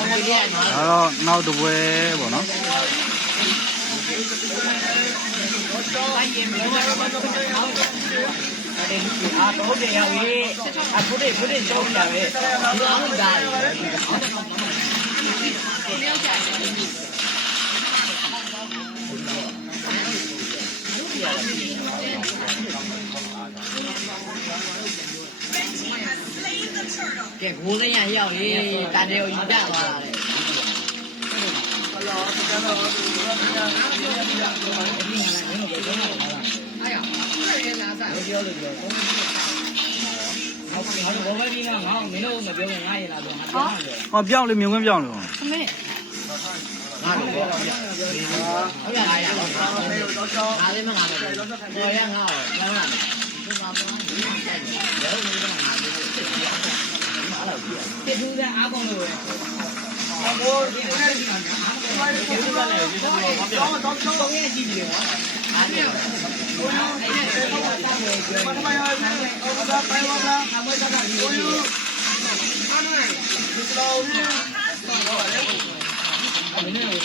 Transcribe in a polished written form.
တော့နောက်တစ်ပွဲပေါ့နော်အားတော့တယ်ရပြီအခုတည်းရှုံးတာပဲဒီအောင်သားကဲကိုယ်လည်းရောက်လေတန်တယ်ကိုယူပြသွားတာလေပြောလို့ပြောဘောပဲပြီးငါမင်းတို့မပြောရင်ငါရလာတော့ငါပြောမှာလေဟောပြောင်းလေမြင်ကွင်းပြောင်းလို့ငါလို့ပြောတော့ပြဟုတ်ရလားရအောင်ငါလည်းမငါလည်းပေါ်ရငါ့ကိုပြောင်းလာတယ်ဒီမှာပေါ်ရုံးနေတာငါလည်းတိတူတဲ့အားကောင်းလို့ပဲဟိုဒီနေ့ဒီမှာအားကောင်းတယ်ဒီလိုပါလေဒီလိုပါပြောတော့ရဲ့ကြည့်တယ်ကွာအားနေအဲ့ဒါဘာမှမရဘူး။ဘာသာပိုင်ဝါလာအမွေးတာဒီလို။အားနေဒီလို။ မင်းတို့